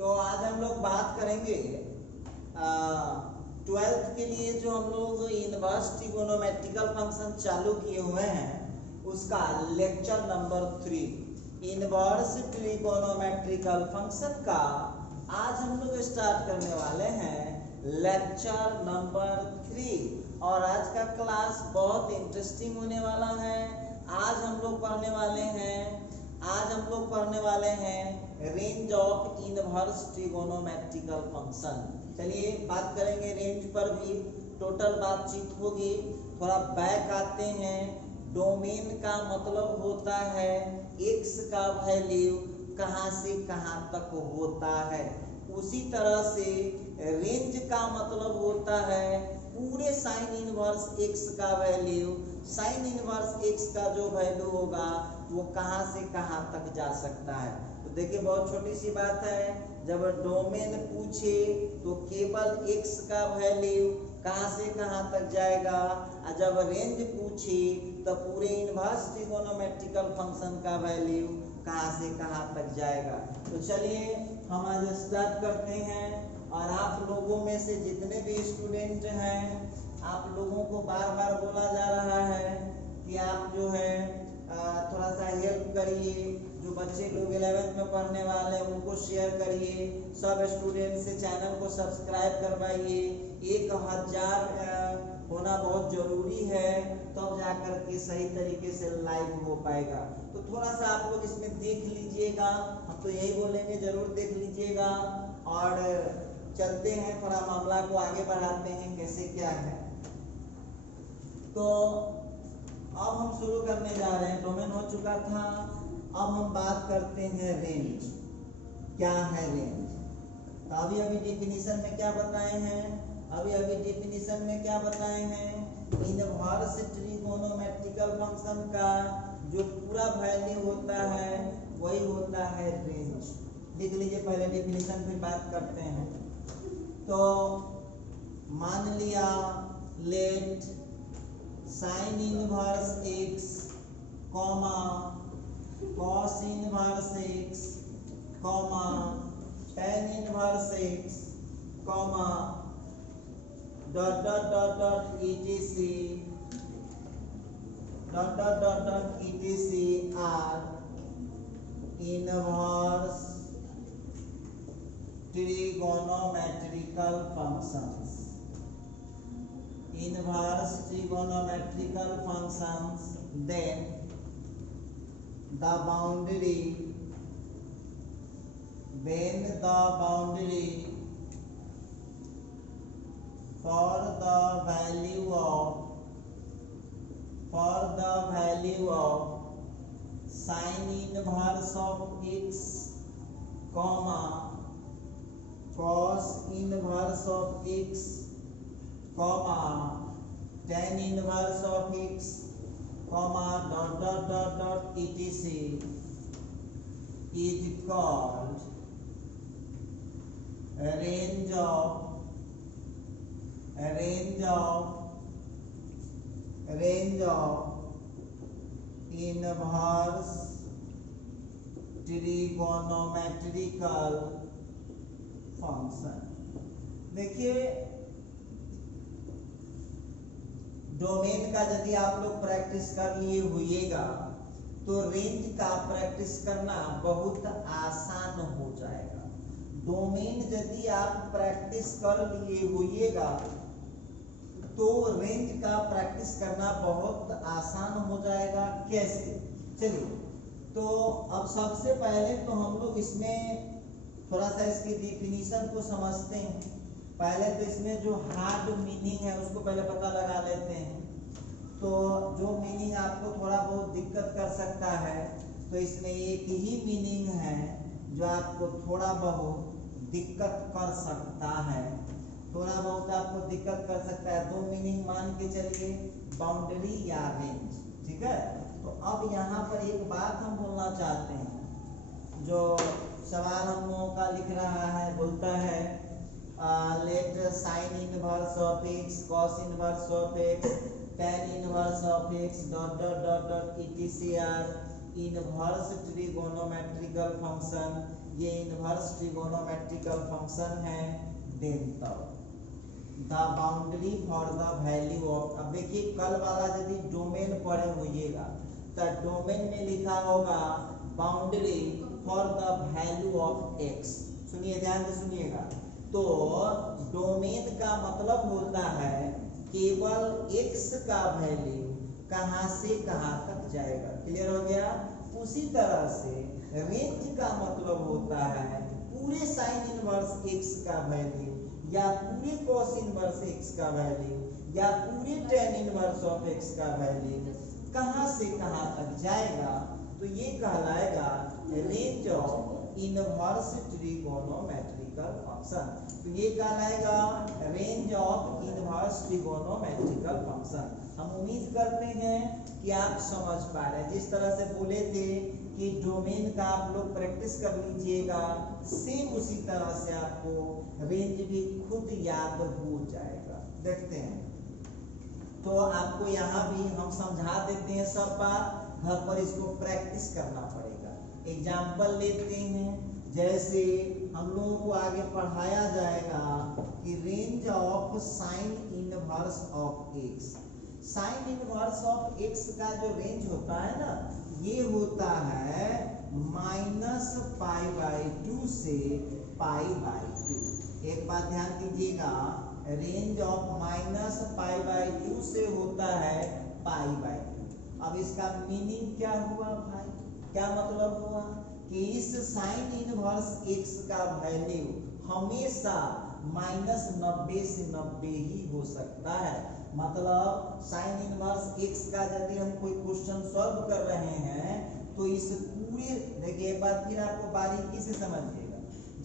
तो आज हम लोग बात करेंगे 12th के लिए जो हम लोग इनवर्स ट्रिगोनोमेट्रिकल फंक्शन चालू किए हुए हैं उसका lecture number 3 inverse trigonometrical function का आज हम लोग स्टार्ट करने वाले हैं लेक्चर नंबर 3। और आज का क्लास बहुत इंटरेस्टिंग होने वाला है। आज हम लोग पढ़ने वाले हैं range of inverse trigonometrical function. चलिए बात करेंगे रेंज पर भी, टोटल बातचीत होगी। थोड़ा बैक आते हैं। डोमेन का मतलब होता है x का वैल्यू कहाँ से कहाँ तक होता है। उसी तरह से रेंज का मतलब होता है पूरे साइन इनवर्स x का वैल्यू, साइन इनवर्स x का जो वैल्यू होगा वो कहाँ से कहाँ तक जा सकता है। तो देखिए बहुत छोटी सी बात है, जब डोमेन पूछे तो केवल x का वैल्यू कहाँ से कहाँ तक जाएगा, और जब रेंज पूछे तो पूरे इनवर्स ट्रिगोनोमेट्रिकल फंक्शन का वैल्यू कहाँ से कहाँ तक जाएगा। तो चलिए हम आज स्टार्ट करते हैं। और आप लोगों में से जितने भी स्टूडेंट हैं, आप लोगों को बार बार बोला जा रहा है कि आप जो है थोड़ा सा हेल्प करिए। जो बच्चे लोग 11th में पढ़ने वाले हैं उनको शेयर करिए। सब स्टूडेंट से चैनल को सब्सक्राइब करवाइए। 1000 होना बहुत ज़रूरी है, तब जाकर के सही तरीके से लाइव हो पाएगा। तो थोड़ा सा आप लोग इसमें देख लीजिएगा, हम तो यही बोलेंगे ज़रूर देख लीजिएगा। और चलते हैं, थोड़ा मामला को आगे बढ़ाते हैं कैसे क्या है। तो अब हम शुरू करने जा रहे हैं। डोमेन हो चुका था, अब हम बात करते हैं रेंज। क्या है रेंज? तो अभी डिफिनीशन में क्या बताए हैं? डिफिनीशन में क्या बताए हैं? इनवर्स ट्रिगोनोमेट्रिकल फंक्शन का जो पूरा वैल्यू होता है वही होता है रेंज। लिख लीजिए पहले डिफिनीशन, फिर बात करते हैं। तो मान लिया late sine inverse x comma cos inverse x comma tan inverse x comma dot dot dot dot etc are inverse trigonometrical functions. Inverse trigonometrical functions, then the boundary for the value of sin inverse of x comma cos inverse of x comma tan inverse of x comma dot dot dot dot etc is called range of inverse trigonometrical function। देखिए domain का यदि आप लोग practice कर लिए हुईएगा तो range का practice करना बहुत आसान हो जाएगा। डोमेन यदि आप प्रैक्टिस कर लिए हुईएगा तो रेंज का प्रैक्टिस करना बहुत आसान हो जाएगा। कैसे? चलिए, तो अब सबसे पहले तो हम लोग इसमें थोड़ा सा इसकी डिफिनीशन को समझते हैं। पहले तो इसमें जो हार्ड मीनिंग है उसको पहले पता लगा लेते हैं। तो जो मीनिंग आपको थोड़ा बहुत दिक्कत कर सकता है, तो इसमें एक ही मीनिंग है जो आपको थोड़ा बहुत दिक्कत कर सकता है। थोड़ा बहुत आपको दिक्कत कर सकता है। दो मीनिंग मान के चलिए, बाउंड्री या रेंज। ठीक है, तो अब यहाँ पर एक बात हम बोलना चाहते हैं। जो सवाल हम लोगों का लिख रहा है, बोलता है late sign inverse of x cos inverse of x tan inverse of x dot dot dot dot etc inverse trigonometrical function ये इनवर्स ट्रिगोनोमेट्रिकल फंक्शन है, देन तब the boundary for the value of, अब देखिए कल वाला यदि domain पढ़े होइएगा तो डोमेन में लिखा होगा boundary for the value of x. सुनिए, ध्यान से सुनिएगा। तो डोमेन का मतलब होता है केवल एक्स का वैल्यू कहां से कहां तक जाएगा। क्लियर हो गया। उसी तरह से रेंज का मतलब होता है पूरे साइन इनवर्स एक्स का वैल्यू या पूरे कॉस इनवर्स एक्स का वैल्यू या पूरे टेन इनवर्स ऑफ एक्स का वैल्यू कहां से कहां तक जाएगा, तो ये कहलाएगा range of inverse trigonometrical function. तो ये कहलाएगा range of inverse trigonometrical function. हम उम्मीद करते हैं कि आप समझ पा रहे हैं। जिस तरह से बोले थे कि डोमेन का आप लोग प्रैक्टिस कर लीजिएगा, सेम उसी तरह से आपको रेंज भी खुद याद हो जाएगा। देखते हैं, तो आपको यहाँ भी हम समझा देते हैं सब बात, घर पर इसको प्रैक्टिस करना पड़ेगा। एग्जाम्पल लेते हैं, जैसे हम लोगों को आगे पढ़ाया जाएगा कि range of sine inverse of x. Sine inverse of x का जो रेंज होता है ना, ये होता है -π/2 से π/2। एक बात ध्यान दीजिएगा, रेंज ऑफ -π/2 से होता है π/2। अब इसका मीनिंग क्या हुआ भाई, क्या मतलब हुआ कि इस साइन इनवर्स एक्स का वैल्यू हमेशा -90 से 90 ही हो सकता है। मतलब साइन इनवर्स एक्स का यदि हम कोई क्वेश्चन सॉल्व कर रहे हैं तो इस पूरे, देखिए एक बात फिर आपको बारीकी से समझिएगा।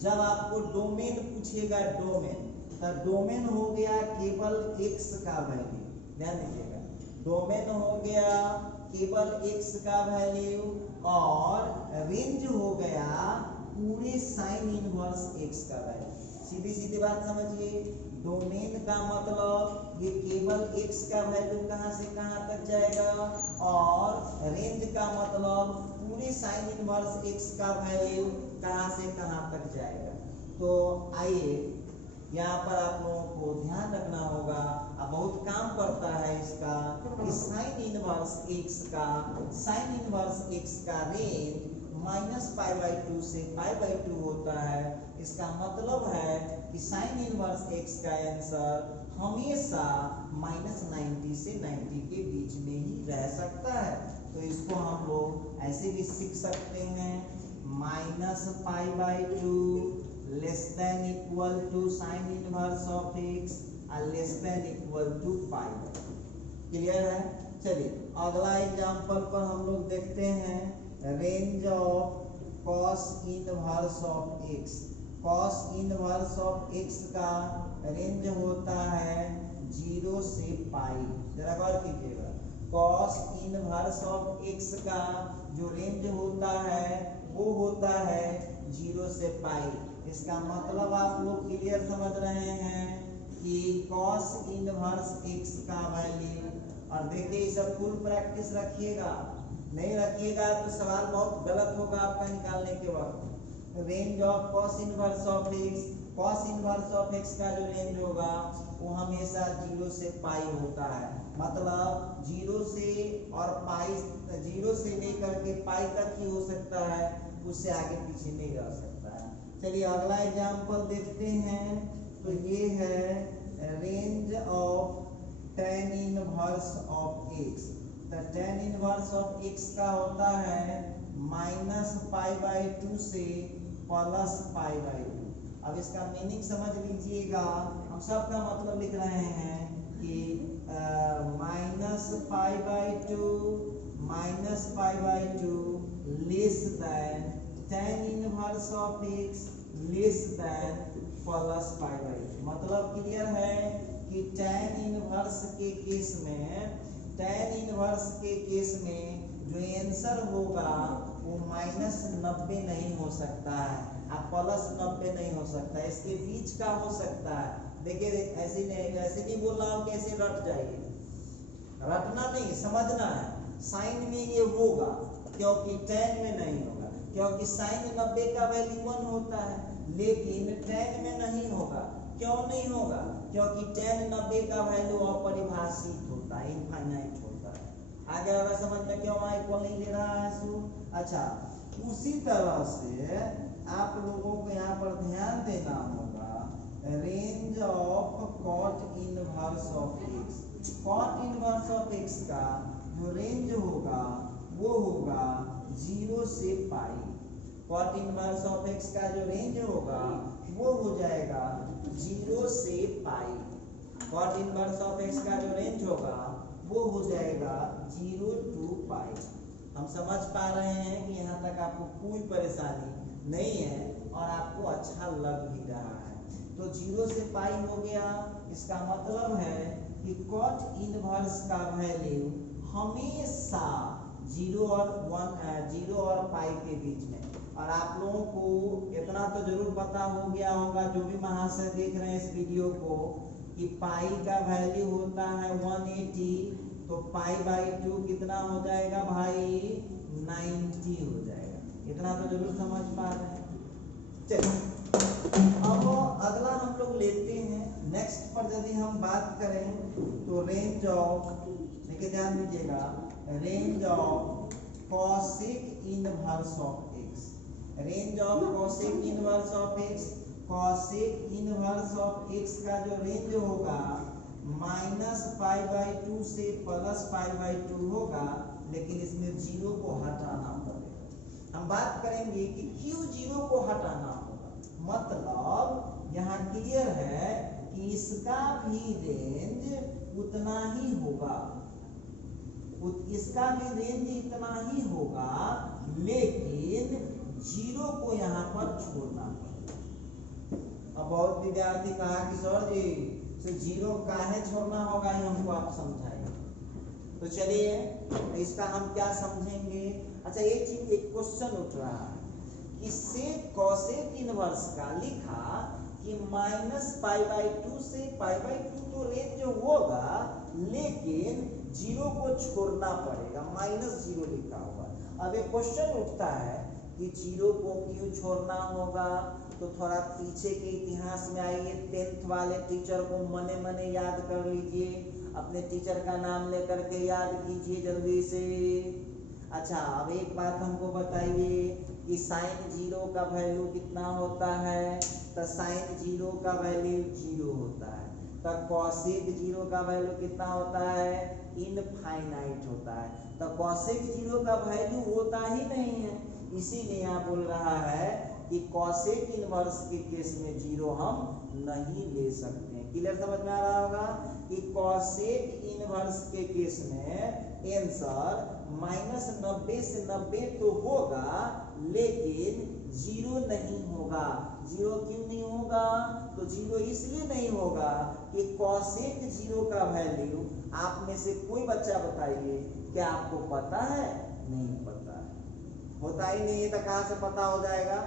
जब आपको डोमेन पूछेगा, डोमेन, तो डोमेन हो गया केवल एक्स का वैल्यू, ध्यान दीजिएगा, डोमेन हो गया केवल एक्स का वैल्यू और रेंज हो गया पूरे साइन इनवर्स एक्स का वैल्यू। सीधी सीधी बात समझिए, डोमेन का मतलब ये केवल x का वैल्यू कहां से कहां तक जाएगा और रेंज का मतलब पूरे साइन इनवर्स x का वैल्यू कहां से कहां तक जाएगा। तो आइए यहाँ पर आप लोगों को ध्यान रखना होगा, अब बहुत काम पड़ता है इसका, कि साइन इनवर्स x का रेंज -π/2 से π/2 होता है। इसका मतलब है कि साइन इनवर्स x का आंसर हमेशा -90 से 90 के बीच में ही रह सकता है। तो इसको हम लोग ऐसे भी सीख सकते हैं, -π/2 less than equal to sine inverse of x और less than equal to π। Clear है। चलिए अगला एग्जांपल पर हम लोग देखते हैं, range of cos inverse of x। Cos inverse of x का रेंज होता है 0 से π। जरा गौर कीजिएगा, कॉस इनवर्स ऑफ x का जो रेंज होता है वो होता है 0 से π। इसका मतलब आप लोग क्लियर समझ रहे हैं कि कॉस इनवर्स x का वैल्यू, और देखिए इसे फुल प्रैक्टिस रखिएगा, नहीं रखिएगा तो सवाल बहुत गलत होगा आपका निकालने के वक्त। Range of cos inverse of x, cos inverse of x का जो रेंज होगा वो हमेशा 0 से π होता है। मतलब 0 से और पाई, 0 से लेकर के π तक ही हो सकता है, उससे आगे पीछे नहीं रह सकता है। चलिए अगला एग्जांपल देखते हैं, तो ये है range of tan inverse of x। तो tan इनवर्स ऑफ x का होता है -π/2 से +π/2। अब इसका मीनिंग समझ लीजिएगा, हम सब का मतलब लिख रहे हैं कि -π/2 less than tan inverse of x less than +π/2। मतलब क्लियर है कि tan इनवर्स के केस में, tan इनवर्स के केस में जो आंसर होगा वो -90 नहीं हो सकता है, अब +90 नहीं हो सकता है, इसके बीच का हो सकता है। देखिए ऐसे नहीं बोल रहा हूँ कि ऐसे रट जाइए, रटना नहीं, समझना है। साइन में ये होगा क्योंकि tan में नहीं होगा, क्योंकि साइन 90 का वैल्यू 1 होता है, लेकिन tan में नहीं होगा। क्यों नहीं होगा? क्योंकि tan 90 का वैल्यू अपरिभाषित होता है, इनफाइनाइट होता है। आगे होगा समझ में, क्यों वहां इक्वल नहीं ले रहा है सो। अच्छा, उसी तरह से आप लोगों को यहाँ पर ध्यान देना होगा, range of cot inverse of x. Cot inverse of x का जो रेंज होगा वो होगा 0 से pi. Cot inverse of x का जो रेंज होगा वो हो जाएगा 0 से pi. Cot inverse of x का जो रेंज होगा वो हो जाएगा 0 to पाई। हम समझ पा रहे हैं कि यहाँ तक आपको कोई परेशानी नहीं है और आपको अच्छा लग भी रहा है। तो 0 से पाई हो गया, इसका मतलब है कि कॉट इनवर्स का वैल्यू हमेशा 0 और पाई के बीच में। और आप लोगों को इतना तो जरूर पता हो गया होगा, जो भी महाशय देख रहे हैं इस वीडियो को, कि पाई का वैल्यू होता है 180, तो पाई बाई 2 कितना हो जाएगा भाई? 90 हो जाएगा। इतना तो जरूर समझ पा रहे हैं। चलिए अब अगला हम लोग लेते हैं। नेक्स्ट पर यदि हम बात करें तो रेंज ऑफ, देखिए ध्यान दीजिएगा, range of cosec inverse of x. Range of cosec inverse of x, cosec inverse of x का जो रेंज होगा -π/2 से +π/2 होगा, लेकिन इसमें 0 को हटाना पड़ेगा। हम बात करेंगे कि क्यों 0 को हटाना होगा। मतलब यहाँ क्लियर है कि इसका भी रेंज उतना ही होगा, इसका भी रेंज इतना ही होगा, लेकिन 0 को यहाँ पर छोड़ना पड़ेगा। अब बहुत विद्यार्थी कहा कि सर जी 0 काहे छोड़ना होगा, ये हमको आप समझाइए। तो चलिए इसका हम क्या समझेंगे। अच्छा, एक चीज, एक क्वेश्चन उठ रहा है, इससे कॉसेक इनवर्स का लिखा कि -π/2 से π/2 तो रेंज होगा, लेकिन 0 को छोड़ना पड़ेगा, -0 लिखा हुआ। अब एक क्वेश्चन उठता है कि 0 को क्यों छोड़ना होगा। तो थोड़ा पीछे के इतिहास में आइए, 10th वाले टीचर को मने मने याद कर लीजिए, अपने टीचर का नाम लेकर के याद कीजिए जल्दी से। अच्छा, अब एक बात हमको बताइए कि साइन 0 का वैल्यू कितना होता है। तो साइन 0 का वैल्यू 0 होता है। तो कॉसेक 0 का वैल्यू कितना होता है? इनफाइनाइट होता है। तो कॉसेक 0 का वैल्यू होता ही नहीं है, इसीलिए यहाँ बोल रहा है कि कॉसेक इनवर्स के केस में 0 हम नहीं ले सकते हैं। क्लियर समझ में आ रहा होगा कि कॉसेक इनवर्स के केस में आंसर -90 से 90 तो होगा, लेकिन 0 नहीं होगा। 0 क्यों नहीं होगा? तो 0 इसलिए नहीं होगा कि कॉसेक 0 का वैल्यू, आप में से कोई बच्चा बताइए, क्या आपको पता है? नहीं पता है, होता ही नहीं है, तो कहां से पता हो जाएगा?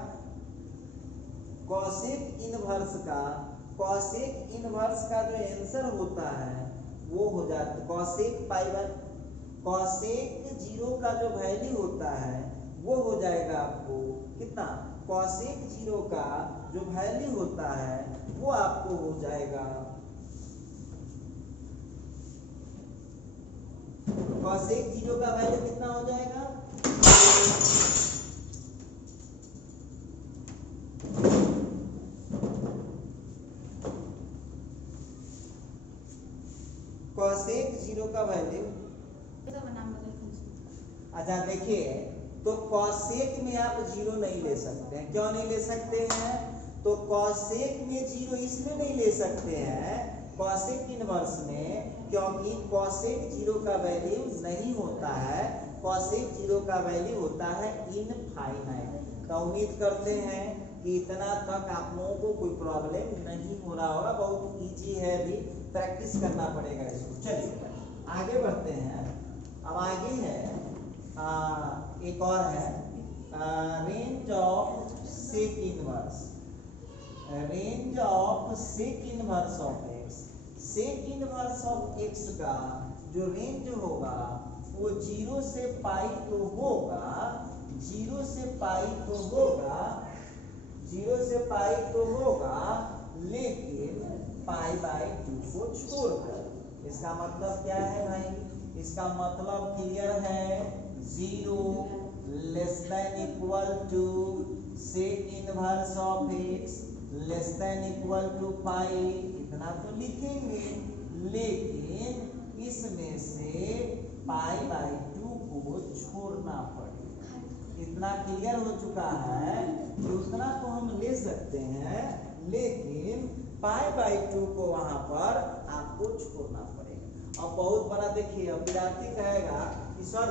कॉसेक इनवर्स का जो आंसर होता है वो हो जाता है कॉसेक 0 का जो वैल्यू होता है वो हो जाएगा आपको कितना? कॉसेक 0 का जो वैल्यू होता है वो आपको हो जाएगा, कॉसेक 0 का वैल्यू कितना हो जाएगा? कॉसेक 0 का वैल्यू, अच्छा देखिए, तो कॉसेक में आप 0 नहीं ले सकते हैं। क्यों नहीं ले सकते हैं? तो कॉसेक में 0 इसलिए नहीं ले सकते हैं कॉसेक इनवर्स में, क्योंकि कॉसेक 0 का वैल्यू नहीं होता है, कॉसेक 0 का वैल्यू होता है इनफाइनाइट। तो उम्मीद करते हैं कि इतना तक आप लोगों को कोई प्रॉब्लम नहीं हो रहा होगा। बहुत इजी है, अभी प्रैक्टिस करना पड़ेगा इसको। चलिए आगे बढ़ते हैं। अब आगे है एक और है range of sec inverse. Range of sec inverse of x. Sec inverse of x का जो रेंज होगा वो 0 से पाई तो होगा, 0 से पाई तो होगा, 0 से पाई तो होगा, लेकिन पाई बाई 2 को छोड़कर। इसका मतलब क्या है भाई? इसका मतलब क्लियर है, 0 less than equal to sec inverse of x less than equal to pi, इतना तो लिखेंगे, लेकिन इसमें से पाई बाई 2 को छोड़ना पड़ेगा। इतना क्लियर हो चुका है कि उतना तो हम ले सकते हैं, लेकिन पाई बाई 2 को वहां पर आपको छोड़ना पड़ेगा। अब बहुत बड़ा देखिए, अब विद्यार्थी कहेगा कि सर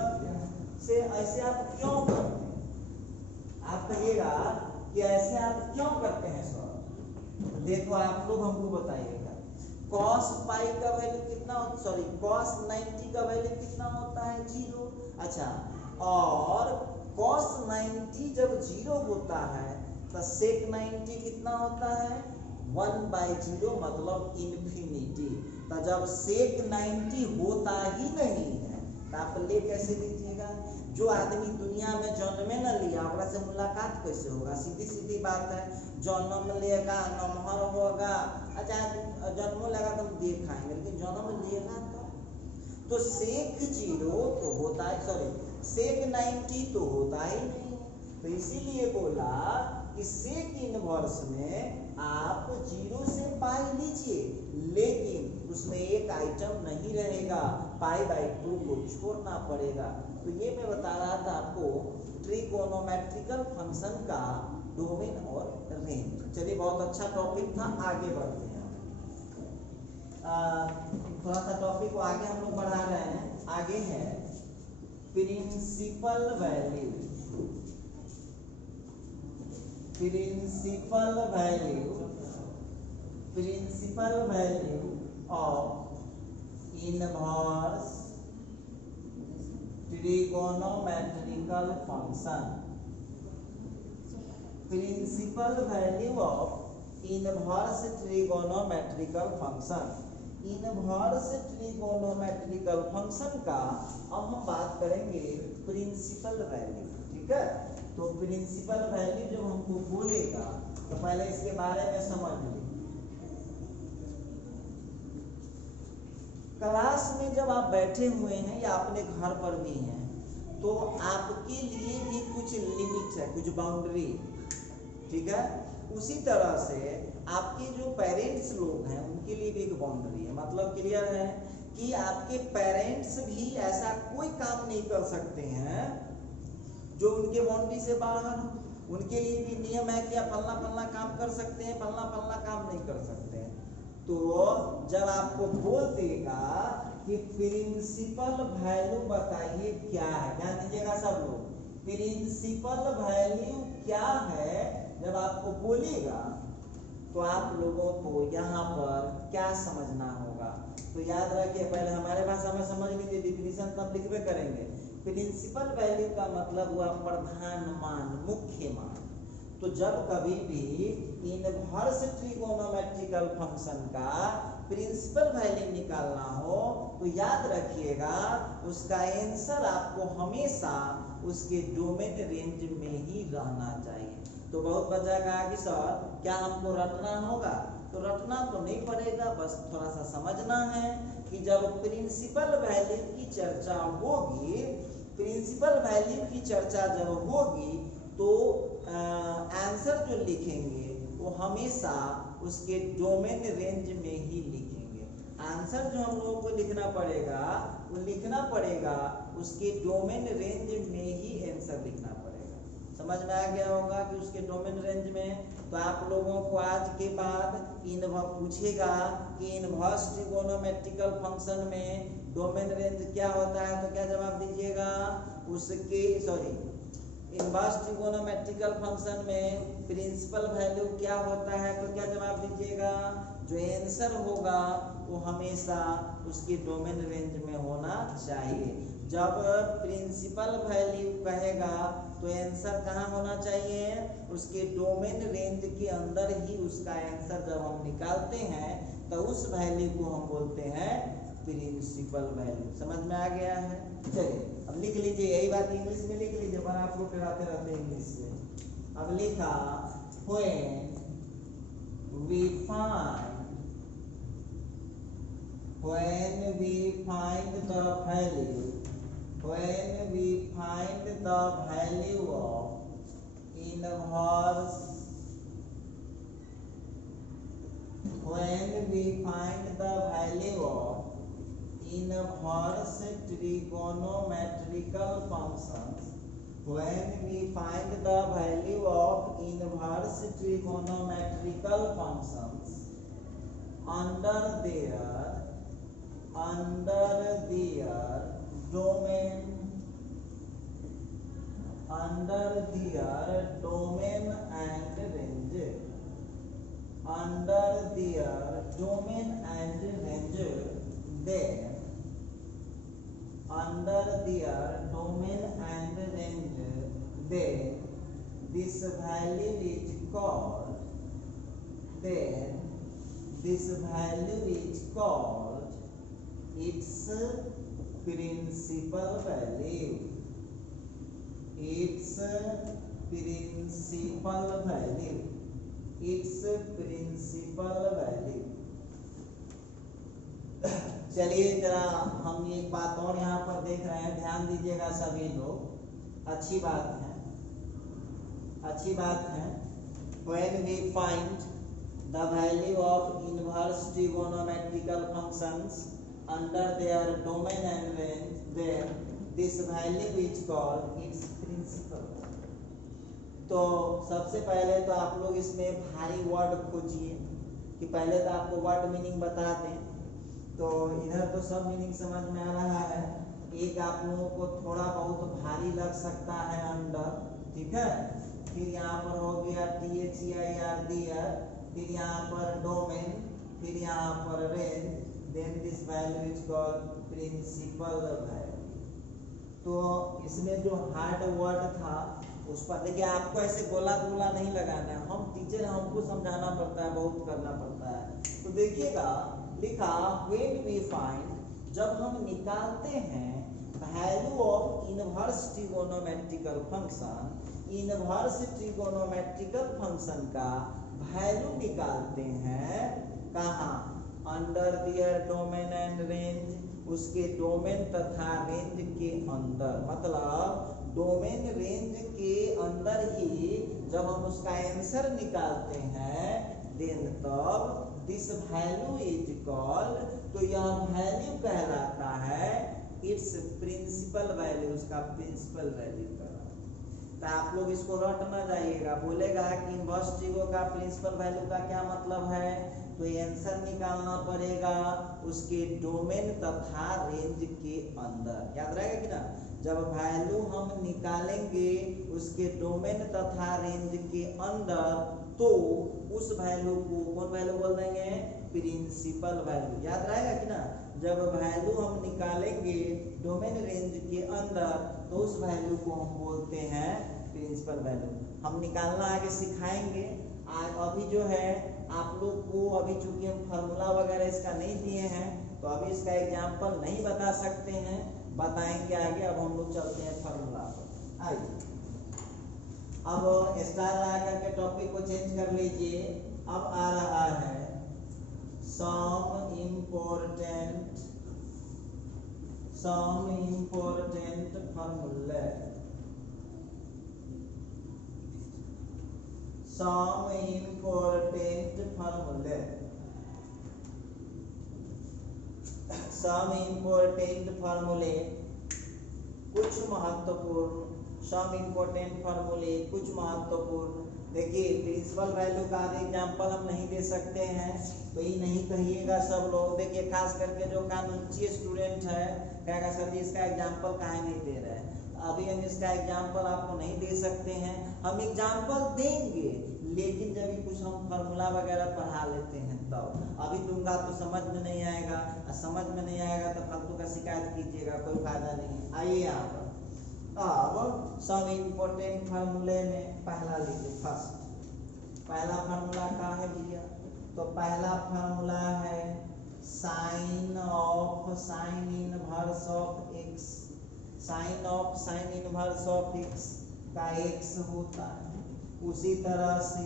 से ऐसे आप क्यों करते हैं? आप कहिएगा कि ऐसे आप क्यों करते हैं सर? देखो आप लोग हमको बताइएगा, cos पाई का वैल्यू कितना होता, सॉरी cos 90 का वैल्यू कितना होता है? 0। अच्छा, और cos 90 जब 0 होता है तो sec 90 कितना होता है? 1/0, मतलब इन्फिनिटी। तो जब sec 90 होता ही नहीं है तो आप ले कैसे लीजिएगा? जो आदमी दुनिया में जन्मे न लिया, ओकरा से मुलाकात कैसे होगा? सीधी सीधी बात है, जन्म लेगा, नमहर होगा, अच्छा जन्म लेगा तो हम देख आएंगे, लेकिन जन्म लेगा तो सेक 0 तो होता है, सॉरी सेक 90 तो होता ही नहीं। तो इसीलिए बोला कि सेक इनवर्स में आप 0 से पाई लीजिए, लेकिन उसमें एक आइटम नहीं रहेगा, पाई बाई 2 को छोड़ना पड़ेगा। तो ये मैं बता रहा था आपको ट्रिगोनोमेट्रिकल फंक्शन का डोमेन और रेंज। चलिए बहुत अच्छा टॉपिक था, आगे बढ़ते हैं। थोड़ा सा टॉपिक को आगे हम लोग बढ़ा रहे हैं। आगे है principal value, principal value, principal value of inverse trigonometrical function, principal value of inverse trigonometrical function. Inverse trigonometrical function का अब हम बात करेंगे प्रिंसिपल वैल्यू, ठीक है? तो प्रिंसिपल वैल्यू जब हमको बोलेगा तो पहले इसके बारे में समझ लीजिए। क्लास में जब आप बैठे हुए हैं या अपने घर पर भी हैं, तो आपके लिए भी कुछ लिमिट है, कुछ बाउंड्री, ठीक है? उसी तरह से आपके जो पेरेंट्स लोग हैं उनके लिए भी एक बाउंड्री है। मतलब क्लियर है कि आपके पेरेंट्स भी ऐसा कोई काम नहीं कर सकते हैं जो उनके बाउंड्री से बाहर हो। उनके लिए भी नियम है कि आप फलना फलना काम कर सकते हैं, फलना फलना काम नहीं कर सकते हैं। तो जब आपको बोल देगा कि प्रिंसिपल वैल्यू बताइए क्या है, ध्यान दीजिएगा सब लोग, प्रिंसिपल वैल्यू क्या है, जब आपको बोलेगा तो आप लोगों को यहाँ पर क्या समझना होगा? तो याद रखिए, पहले हमारे भाषा में समझ लीजिए, डिफिनीशन तब लिखवे करेंगे। प्रिंसिपल वैल्यू का मतलब हुआ प्रधान मान, मुख्य मान। तो जब कभी भी इनवर्स ट्रिगोनोमेट्रिकल फंक्शन का प्रिंसिपल वैल्यू निकालना हो तो याद रखिएगा उसका आंसर आपको हमेशा उसके डोमेन रेंज में ही रहना चाहिए। तो बहुत बच्चा कहा कि सर क्या हमको रटना होगा? तो रटना तो नहीं पड़ेगा, बस थोड़ा सा समझना है कि जब प्रिंसिपल वैल्यू की चर्चा होगी, प्रिंसिपल वैल्यू की चर्चा जब होगी तो आंसर जो लिखेंगे वो हमेशा उसके डोमेन रेंज में ही लिखेंगे। आंसर जो हम लोगों को लिखना पड़ेगा वो लिखना पड़ेगा उसके डोमेन रेंज में ही आंसर लिखना पड़ेगा। समझ में आ गया होगा कि उसके डोमेन रेंज में। तो आप लोगों को आज के बाद पूछेगा कि इनवर्स ट्रिगोनोमेट्रिकल फंक्शन में डोमेन रेंज क्या होता है, तो क्या जवाब दीजिएगा? उसके इनवर्स ट्रिगोनोमेट्रिकल फंक्शन में प्रिंसिपल वैल्यू क्या होता है, तो क्या जवाब दीजिएगा? जो आंसर होगा वो हमेशा उसके डोमेन रेंज में होना चाहिए। जब प्रिंसिपल वैल्यू कहेगा तो आंसर कहाँ होना चाहिए? उसके डोमेन रेंज के अंदर ही उसका आंसर जब हम निकालते हैं तो उस वैल्यू को हम बोलते हैं प्रिंसिपल वैल्यू। समझ में आ गया है? चलिए अब लिख लीजिए, यही बात इंग्लिश में लिख लीजिए, पर आप लोग कराते रहते हैं इंग्लिश से। अब लिखा when we find the value of inverse trigonometrical functions under their domain and range, then this value is called its principal value. चलिए जरा हम एक बात और यहाँ पर देख रहे हैं, ध्यान दीजिएगा सभी लोग, अच्छी बात है। When we find the value of inverse trigonometrical functions under their domain and range, then this value is called its principal. तो सबसे पहले तो आप लोग इसमें भारी वर्ड खोजिए, कि पहले तो आपको वर्ड मीनिंग बता दें। तो इधर तो सब मीनिंग समझ में आ रहा है, एक आप लोगों को थोड़ा बहुत भारी लग सकता है अंडर, ठीक है। फिर यहाँ पर हो गया THEIR, फिर यहाँ पर डोमेन, फिर यहाँ पर range, then this value is called principal value. तो इसमें जो हार्ड वर्ड था उस पर देखिए, आपको ऐसे गोला गोला नहीं लगाना है, हम टीचर हैं, हमको समझाना पड़ता है, बहुत करना पड़ता है। तो देखिएगा लिखा when we find, जब हम निकालते हैं value of inverse trigonometrical function, inverse trigonometrical function का वैल्यू निकालते हैं कहाँ? Under their domain and range, उसके डोमेन तथा रेंज के अंदर, मतलब डोमेन रेंज के अंदर ही जब हम उसका आंसर निकालते हैं, देन तब दिस वैल्यू इज कॉल्ड, तो यह वैल्यू कहलाता है इट्स प्रिंसिपल वैल्यू, उसका प्रिंसिपल वैल्यू कहलाता है। तो आप लोग इसको रट ना जाइएगा, बोलेगा कि इनवर्स ट्रिगो का प्रिंसिपल वैल्यू का क्या मतलब है, तो आंसर निकालना पड़ेगा उसके डोमेन तथा रेंज के अंदर। याद रहेगा कि ना, जब वैल्यू हम निकालेंगे उसके डोमेन तथा रेंज के अंदर, तो उस वैल्यू को कौन वैल्यू बोल देंगे? Principal value. याद रहेगा कि ना, जब वैल्यू हम निकालेंगे डोमेन रेंज के अंदर, तो उस वैल्यू को हम बोलते हैं प्रिंसिपल वैल्यू। हम निकालना आगे सिखाएंगे। अभी जो है आप लोग को, अभी चूंकि हम फार्मूला वगैरह इसका नहीं दिए हैं, तो अभी इसका एग्जाम्पल नहीं बता सकते हैं, बताएंगे आगे। अब हम लोग चलते हैं फार्मूला पर। आइए अब स्टार लगा करके टॉपिक को चेंज कर लीजिए। अब आ रहा है सम इम्पोर्टेंट फार्मूले। सम इम्पोर्टेंट फार्मूले कुछ महत्वपूर्ण। देखिए प्रिंसिपल वैल्यू का एग्जाम्पल हम नहीं दे सकते हैं, तो ये नहीं कहिएगा सब लोग। देखिए खास करके जो कानूनी स्टूडेंट है कहेगा सर जी इसका एग्जाम्पल काहे नहीं दे रहे हैं। अभी हम इसका एग्जाम्पल आपको नहीं दे सकते हैं, हम एग्जाम्पल देंगे लेकिन जब भी कुछ हम फार्मूला वगैरह पढ़ा लेते हैं तब। अभी दूंगा तो समझ में नहीं आएगा, और समझ में नहीं आएगा तो फालतू का शिकायत कीजिएगा, कोई फायदा नहीं। आइए यहाँ पर अब सम इम्पोर्टेंट फार्मूले में पहला लीजिए, फर्स्ट। पहला फार्मूला क्या है भैया? तो पहला फार्मूला है sine inverse of x, sine inverse of x का एक्स होता है। उसी तरह से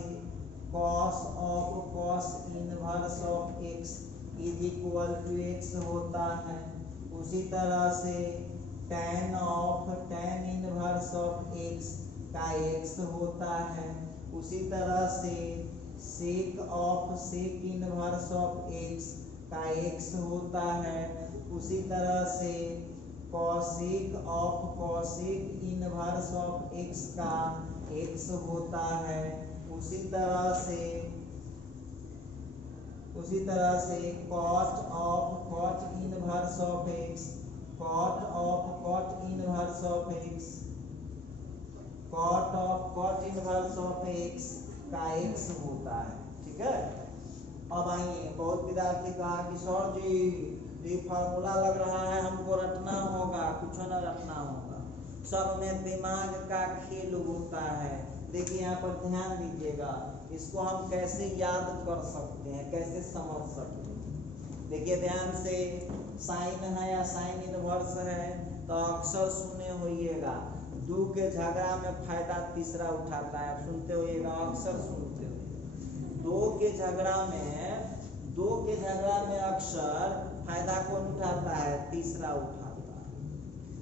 cos inverse of x is equal to x होता है। उसी तरह से tan इनवर्स ऑफ एक्स का एक्स होता है। उसी तरह से सेक इनवर्स ऑफ एक्स का एक्स होता है। उसी तरह से कॉसेक इनवर्स ऑफ एक्स का एक्स होता है। उसी तरह से कॉट इनवर्स ऑफ एक्स का एक्स होता है। ठीक है, अब आइए, बहुत विद्यार्थी कहा कि सर जी ये फार्मूला लग रहा है, हमको रटना होगा, कुछ ना रटना होगा, सब में दिमाग का खेल होता है। देखिए यहाँ पर ध्यान दीजिएगा, इसको हम कैसे याद कर सकते हैं, कैसे समझ सकते हैं। देखिए ध्यान से, साइन है या साइन इनवर्स है तो अक्सर सुने होइएगा, दो के झगड़ा में फायदा तीसरा उठाता है। सुनते होइएगा, अक्सर सुनते होइएगा, दो के झगड़ा में अक्सर फायदा कौन उठाता है? तीसरा उठाता है।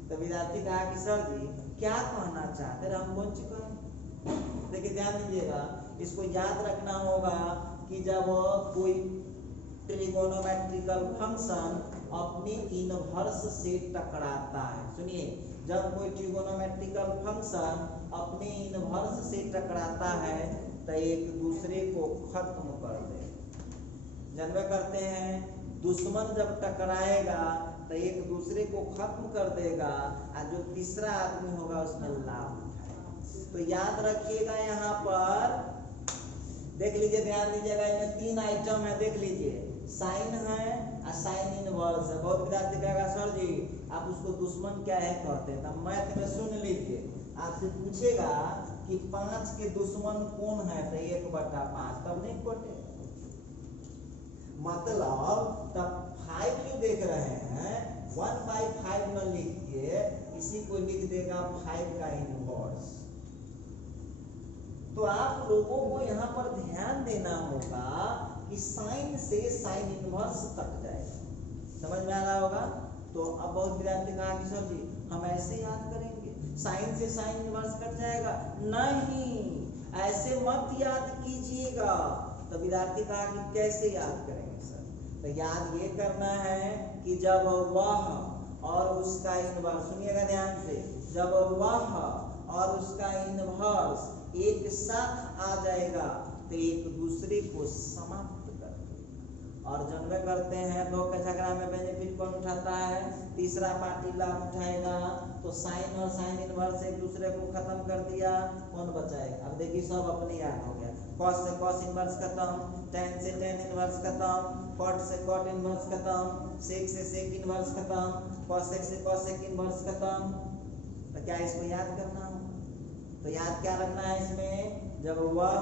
तो विद्यार्थी कहा कि सर जी क्या कहना चाहते हैं, हम कौन चुका है। देखिए ध्यान दीजिएगा, इसको याद रखना होगा कि जब कोई ट्रिगोनोमेट्रिकल फंक्शन अपने इनवर्स से टकराता है, सुनिए, जब कोई ट्रिगोनोमेट्रिकल फंक्शन अपने इनवर्स से टकराता है तो एक दूसरे को खत्म कर दे। जानवे करते हैं, दुश्मन जब टकराएगा तो एक दूसरे को खत्म कर देगा और जो तीसरा आदमी होगा उसमें लाभ उठाएगा। तो याद रखिएगा, यहाँ पर देख लीजिए, ध्यान दीजिएगा, इसमें 3 आइटम है, देख लीजिए, साइन है और साइन इनवर्स है। बहुत विद्यार्थी कहेगा सर जी आप उसको दुश्मन क्या है कहते हैं, तो मैथ में सुन लीजिए, आपसे पूछेगा कि 5 के दुश्मन कौन है तो 1/5, तब नहीं कटे, मतलब तब 5 जो देख रहे हैं 1/5 न लिख के इसी को लिख देगा 5 का इनवर्स। तो आप लोगों को यहाँ पर ध्यान देना होगा कि साइन से साइन इनवर्स तक जाएगा, समझ में आ रहा होगा। तो अब बहुत विद्यार्थी कहा कि सर जी हम ऐसे याद करेंगे, साइन से साइन इनवर्स कट जाएगा, नहीं ऐसे मत याद कीजिएगा। तो विद्यार्थी कहा कि कैसे याद करेंगे सर, तो याद ये करना है कि जब वह और उसका इनवर्स, सुनिएगा ध्यान से, जब वह और उसका इनवर्स एक साथ आ जाएगा तो एक दूसरे को समाप्त कर देगा। और जब में करते हैं, दो के झगड़ा में बेनिफिट कौन उठाता है? तीसरा पार्टी लाभ उठाएगा। तो साइन और साइन इनवर्स एक दूसरे को खत्म कर दिया, कौन बचाएगा? अब देखिए सब अपने याद हो गया, कॉस से कॉस इनवर्स खत्म, टेन से टेन इनवर्स खत्म, कॉट से कॉट इनवर्स खत्म, सेक से सेक इनवर्स खत्म, कॉसेक से कॉसेक इनवर्स खत्म। तो क्या इसको याद करना हो? तो याद क्या रखना है इसमें, जब वह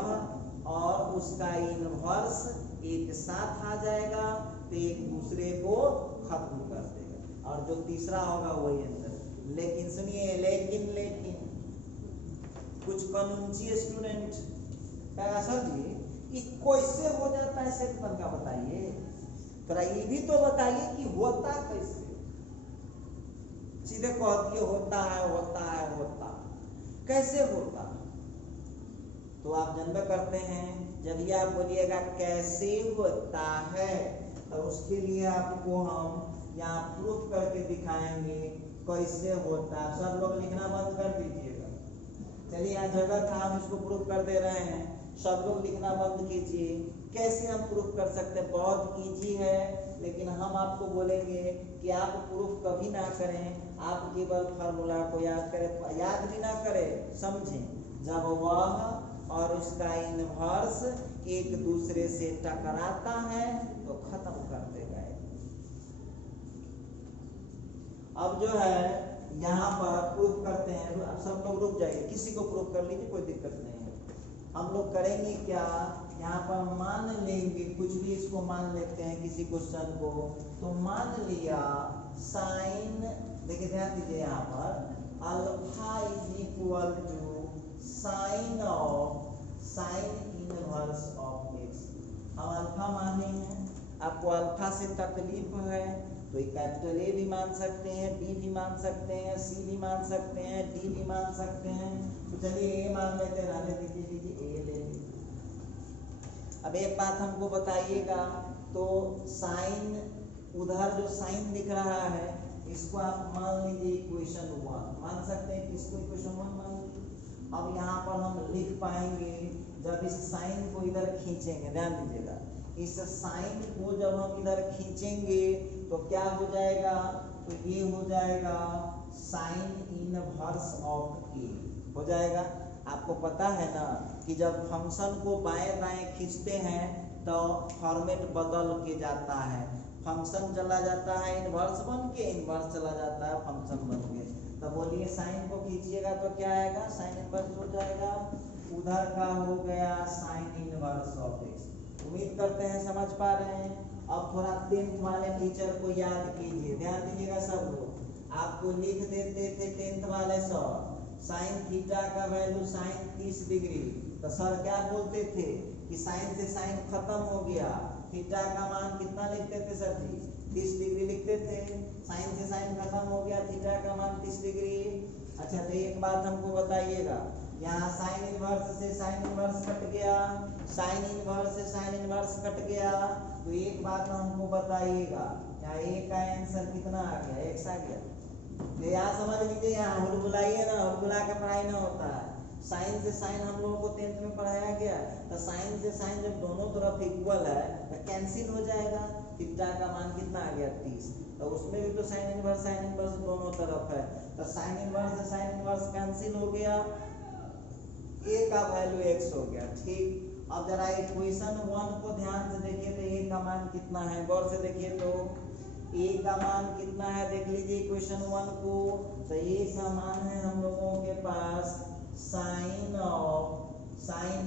और उसका इनवर्स एक साथ आ जाएगा तो एक दूसरे को खत्म कर देगा, और जो तीसरा होगा वही अंदर। लेकिन सुनिए, लेकिन कुछ कानूनी स्टूडेंट कहेगा सर जी ये कैसे हो जाता है सेक्शन का बताइए, तो ये भी तो बताइए कि होता कैसे। सीधे कह दिए होता है कैसे होता। तो आप जन्म करते हैं, जब ये आप बोलिएगा कैसे होता है तो उसके लिए आपको हम यहाँ प्रूफ करके दिखाएंगे कैसे होता है। सब लोग लिखना बंद कर दीजिएगा। चलिए यहाँ जगह था, हम इसको प्रूफ कर दे रहे हैं, सब लोग लिखना बंद कीजिए। कैसे हम प्रूफ कर सकते हैं? बहुत इजी है, लेकिन हम आपको बोलेंगे कि आप प्रूफ कभी ना करें, आप केवल फार्मूला को याद करें, याद भी ना करें, समझें। जब वह और उसका इनवर्स एक दूसरे से टकराता है तो खत्म कर देगा। अब जो है यहाँ पर प्रूफ करते हैं, अब सब लोग रुक जाइए, किसी को प्रूफ कर लीजिए, कोई दिक्कत नहीं है। हम लोग करेंगे क्या यहाँ पर मान लेंगे, कुछ भी इसको मान लेते हैं किसी क्वेश्चन को, तो मान लिया साइन, देखिए ध्यान दीजिए यहाँ पर alpha is equal to sine inverse of x. हम अल्फा माने हैं, आपको अल्फा से तकलीफ है तो ये कैपिटल ए भी मान सकते हैं, बी भी मान सकते हैं, सी भी मान सकते हैं, डी भी मान सकते हैं। तो चलिए ए मान लेते हैं, रहने दीजिए, ए ले लीजिए। अब एक बात हमको बताइएगा, तो साइन, उधर जो साइन दिख रहा है इसको आप मान लीजिए इक्वेशन 1 मान सकते हैं, किसको इक्वेशन 1 मान लीजिए। अब यहाँ पर हम लिख पाएंगे, जब इस साइन को इधर खींचेंगे, ध्यान दीजिएगा, इस साइन को जब हम इधर खींचेंगे तो क्या हो जाएगा, तो ये हो जाएगा साइन इनवर्स ऑफ ए हो जाएगा। आपको पता है ना कि जब फंक्शन को बाएं दाएं खींचते हैं तो फॉर्मेट बदल के जाता है, फंक्शन चला जाता है इनवर्स बन के, इनवर्स चला जाता है फंक्शन बन के। तो बोलिए साइन को खींचिएगा तो क्या आएगा, साइन इनवर्स हो जाएगा, उधर का हो गया साइन इनवर्स ऑफ एक्स। उम्मीद करते हैं समझ पा रहे हैं। अब थोड़ा 10th वाले टीचर को याद कीजिए, ध्यान दीजिएगा सब लोग। आपको लिख देते थे 10th वाले सर, साइन थीटा का वैल्यू साइन 30 डिग्री, तो सर क्या बोलते थे कि साइन से साइन खत्म हो गया, थीटा का मान कितना लिखते थे सर जी, 30 डिग्री लिखते थे। साइन से साइन खत्म हो गया, थीटा का मान 30 डिग्री। अच्छा, तो एक बात हमको बताइएगा, यहाँ साइन इनवर्स से साइन इनवर्स कट गया, साइन इनवर्स से साइन इनवर्स कट गया, तो एक बात हमको बताइएगा, यहाँ ए का आंसर कितना आ गया, एक्स आ गया। तो यहाँ समझ लीजिए, यहाँ हुड़बुलाइए ना, हुड़बुला के पढ़ाई ना होता है। साइन से साइन हम लोगों को 10th में पढ़ाया गया, तो साइन से साइन जब दोनों तरफ इक्वल है तो कैंसिल हो जाएगा, थीटा का मान कितना आ गया 30, तो उसमें भी तो साइन इनवर्स दोनों तरफ है, तो साइन इनवर्स से साइन इनवर्स कैंसिल हो गया, ए का वैल्यू एक्स हो गया। ठीक, अब जरा इक्वेशन 1 को ध्यान से देखिए, तो ए का मान कितना है, गौर से देखिए, तो ए का मान कितना है, देख लीजिए इक्वेशन 1 को, तो ए का मान है हम लोगों के पास साइन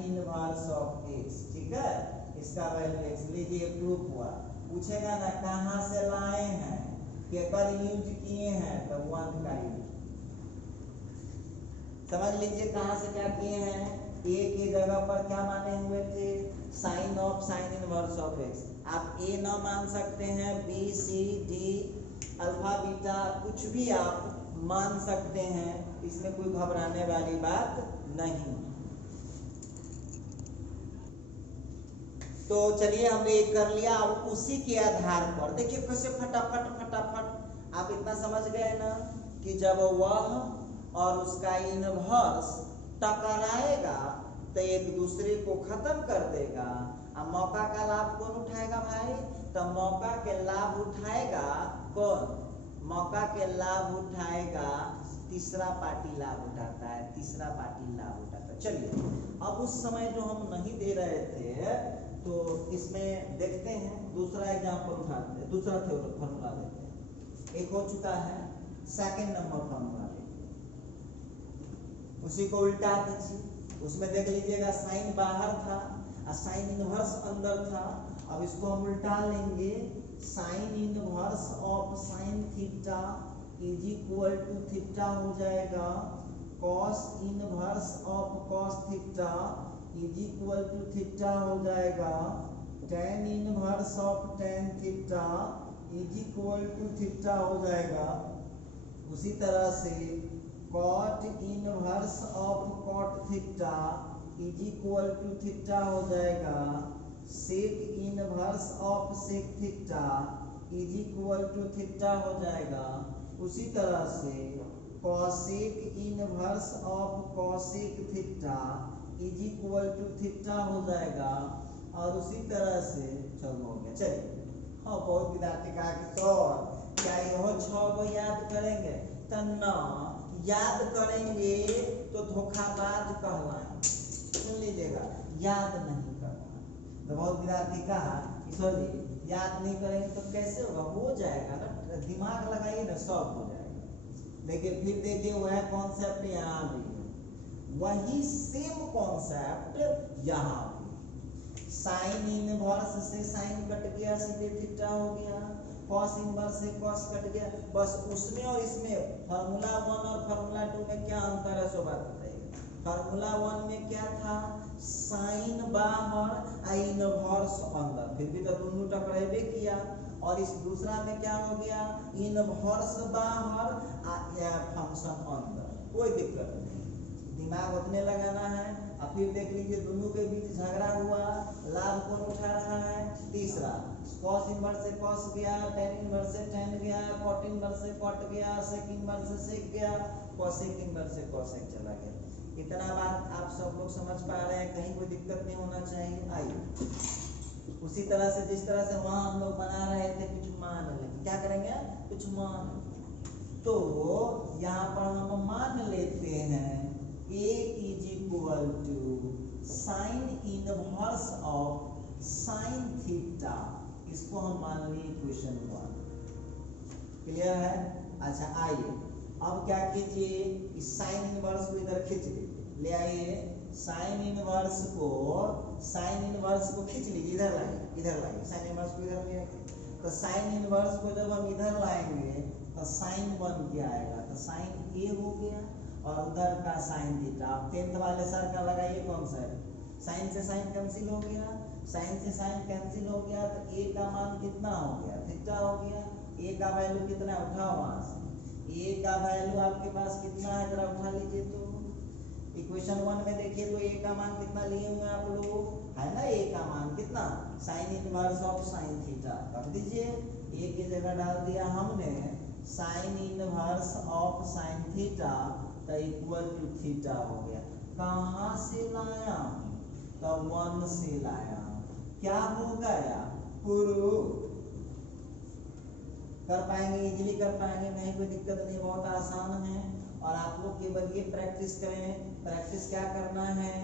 इनवर्स ऑफ एक्स। ठीक है, इसका वैल्यू एक्स, लीजिए प्रूफ हुआ। पूछेगा ना कहाँ से लाए हैं, पेपर यूज किए हैं, तो 1 का यूज समझ लीजिए, कहाँ से क्या किए हैं, ए की जगह पर क्या माने हुए थे, साइन इनवर्स ऑफ एक्स। आप ए ना मान सकते हैं, B C D alpha beta कुछ भी आप मान सकते हैं, इसमें कोई घबराने वाली बात नहीं। तो चलिए हमने एक कर लिया। अब उसी के आधार पर देखिए कैसे फटाफट आप इतना समझ गए ना कि जब वह और उसका इनवर्स टकराएगा तो एक दूसरे को खत्म कर देगा। अब मौका का लाभ कौन उठाएगा भाई, तो मौका के लाभ उठाएगा कौन, मौका के लाभ उठाएगा तीसरा पार्टी लाभ उठाता है, तीसरा पार्टी लाभ उठाता है। चलिए अब उस समय जो हम नहीं दे रहे थे तो इसमें देखते हैं, दूसरा एग्जांपल उठाते हैं, दूसरा फॉर्मूला देते हैं। एक हो चुका है, सेकंड नंबर फॉर्मूला उसी को उल्टा दीजिए। उसमें देख लीजिएगा साइन बाहर था और साइन इनवर्स अंदर था। अब इसको हम उल्टा लेंगे, sine inverse of sine theta is equal to theta हो जाएगा, cos inverse of cos theta is equal to theta हो जाएगा, tan inverse of tan theta is equal to theta हो जाएगा। उसी तरह से cot inverse of cot theta is equal to theta हो जाएगा, sec inverse of sec theta is equal to theta हो जाएगा। उसी तरह से cosec inverse of cosec theta is equal to theta हो जाएगा। और उसी तरह से चलो हो गया। चलिए, हाँ बहुत विद्यार्थी कहा कि सर क्या यह 6 को याद करेंगे, तो ना याद करेंगे तो धोखाबाज कहलाएंगे। सुन लीजिएगा, याद नहीं करना। तो बहुत विद्यार्थी कहा कि सर जी याद नहीं करेंगे तो कैसे होगा, हो जाएगा ना, दिमाग लगाइए ना, सब हो जाएगा। देखिए फिर देखिए वह कॉन्सेप्ट यहाँ भी है, वही सेम कॉन्सेप्ट यहाँ भी। साइन इनवर्स से साइन कट गया, सीधे थीटा हो गया। कॉस इनवर्स से कॉस कट गया। बस उसमें और इसमें फार्मूला 1 और फार्मूला 2 में क्या अंतर है सो बात बताइए। फार्मूला 1 में क्या था, साइन बाहर इनवर्स अंदर, फिर भी तो दोनों टकरावे किया। और इस दूसरा में क्या हो गया, इनवर्स बाहर फंक्शन अंदर, कोई दिक्कत नहीं, दिमाग उतने लगाना है। अब फिर देख लीजिए दोनों के बीच झगड़ा हुआ, लाभ कौन उठा रहा है, तीसरा। कॉस इनवर्स से कॉस गया, टेन इनवर्स से टेन गया, कॉट इनवर्स से कॉट गया, सेक इनवर्स से सेक गया, कॉसेक इनवर्स से कॉसेक चला गया। इतना बात आप सब लोग समझ पा रहे हैं, कहीं कोई दिक्कत नहीं होना चाहिए। आइए उसी तरह से जिस तरह से वहां हम लोग बना रहे थे, कुछ मान लें, क्या करेंगे, कुछ मान। तो यहाँ पर हम मान लेते हैं A is equal to sine inverse of sine theta, इसको हम मान लिए इक्वेशन 1। क्लियर है। अच्छा आइए अब क्या कीजिए, इस साइन इनवर्स को इधर खींच लीजिए, ले आइए साइन इनवर्स को खींच लीजिए, इधर लाइए साइन इनवर्स को इधर ले आइए। तो साइन इनवर्स को जब हम इधर लाएंगे तो साइन 1 क्या आएगा, तो साइन ए हो गया और उधर का साइन थीटा। आप 10th वाले सर का लगाइए, कौन सा है, साइन से साइन कैंसिल हो गया, साइन से साइन कैंसिल हो गया, तो ए का मान कितना हो गया, थीटा हो गया। ए का वैल्यू कितना है, उठाओ वहां से, ए का वैल्यू आपके पास कितना है, जरा उठा लीजिए। तो इक्वेशन 1 में देखिए तो ए का मान कितना लिए हुए आप लोग, है ना, ए का मान कितना, sign inverse of sine theta, रख दीजिए। ए की जगह डाल दिया हमने sign inverse of sine theta, तो इक्वल टू थीटा हो गया। कहाँ से लाया, तो 1 से लाया, क्या हो गया, प्रूफ। कर पाएंगे, इजीली कर पाएंगे, नहीं कोई दिक्कत नहीं, बहुत आसान है। और आप लोग केवल ये प्रैक्टिस करें। प्रैक्टिस क्या करना है,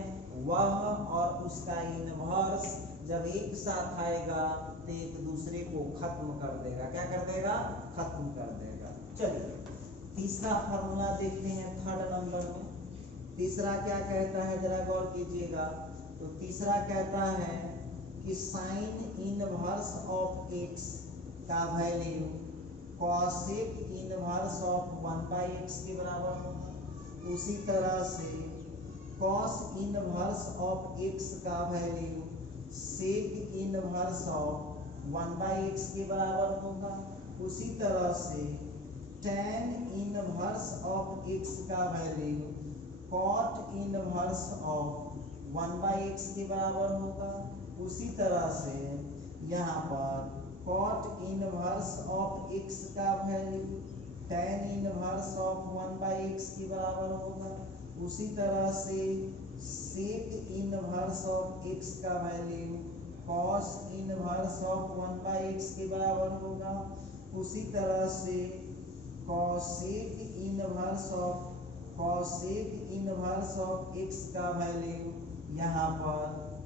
वह और उसका इनवर्स जब एक साथ आएगा तो एक दूसरे को खत्म कर देगा, क्या कर देगा, खत्म कर देगा। चलिए तीसरा फार्मूला देखते हैं 3rd नंबर में। तीसरा क्या कहता है, जरा गौर कीजिएगा। तो तीसरा कहता है कि साइन इनवर्स ऑफ x का value cosec inverse of 1/x के बराबर होगा। उसी तरह से कॉस इनवर्स ऑफ x का value sec inverse of 1/x के बराबर होगा। उसी तरह से tan इनवर्स ऑफ x का value cot inverse of 1/x के बराबर होगा। उसी तरह से यहाँ पर cot इनवर्स ऑफ x का value tan inverse of 1/x के बराबर होगा। उसी तरह से sec इनवर्स ऑफ x का value cos inverse of 1/x के बराबर होगा। उसी तरह से cosec इनवर्स ऑफ x का वैल्यू यहाँ पर